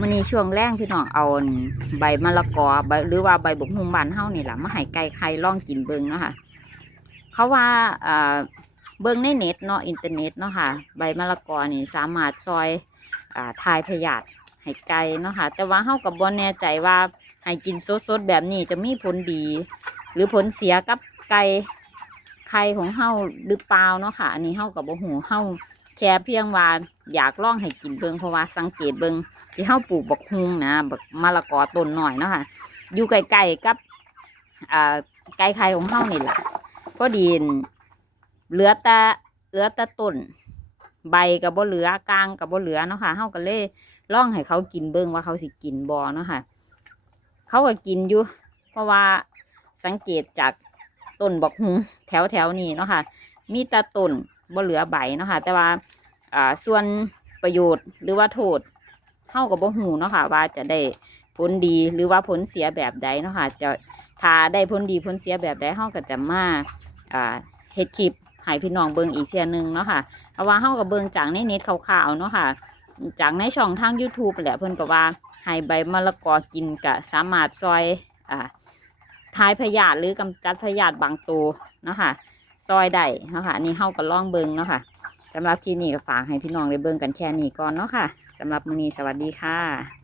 มันนี้ช่วงแรกพี่น้องเอาใบมะละกอใบหรือว่าใบบกฮุมบานเฮานี่แหละมาให้ไก่ไข่ล่องกินเบิงเนาะค่ะ เขาว่าเบิงในเน็ตเนาะอินเทอร์เน็ตเนาะค่ะ ใบมะละกอนี่สามารถซอยอทายพยาธิให้ไก่เนาะค่ะ แต่ว่าเฮากับบ่แน่ใจว่าให้กินสดๆแบบนี้จะมีผลดี หรือผลเสียกับไก่ไข่ของเฮาหรือเปล่าเนาะค่ะ อันนี้เฮากับบ่ฮู้เฮา แค่เพียงว่าอยากลองให้กินเบิงเพราะว่าสังเกตเบิงที่เฮาปลูกบักฮุงนะบักมะละกอต้นหน่อยเนาะค่ะอยู่ใกลๆกับอ่าไก่ไข่ของเฮานี่แหละพอดีนเหลือแต่เหลือแต่ต้นใบกับบ่เหลือกลางกับบ่เหลือเนาะค่ะเฮาก็เลยล่องให้เขากินเบิ่งว่าเขาสิกินบ่เนาะค่ะ เขาก็กินอยู่ เพราะว่าสังเกตจากต้นบักฮุงแถวแถวๆนี้เนาะค่ะ มีแต่ต้น บ่เหลือใบเนาะค่ะแต่ว่าอ่าส่วนประโยชน์หรือว่าโทษเฮากับบ่ฮู้เนาะค่ะว่าจะได้ผลดีหรือว่าผลเสียแบบใดเนาะค่ะจะถ้าได้ผลดีผลเสียแบบใดเฮาก็จะมาอ่าเฮ็ดคลิปให้พี่น้องเบิ่งอีกเทื่อนึงเนาะค่ะเพราะว่าเฮาก็เบิ่งจากในเน็ตข่าวๆเนาะค่ะจากในช่องทาง YouTube แหละเพิ่นก็ว่าให้ใบมะละกอกินก็สามารถซอยอ่าทายพยาธิหรือกำจัดพยาธิบางตัวเนาะค่ะ ซอยได้เนาะค่ะอันนี่เฮาก็ลองเบิงเนาะค่ะสำหรับที่นี่ก็ฝากให้พี่น้องได้เบิงกันแค่นี้ก่อนเนาะค่ะสำหรับมื้อนี้สวัสดีค่ะ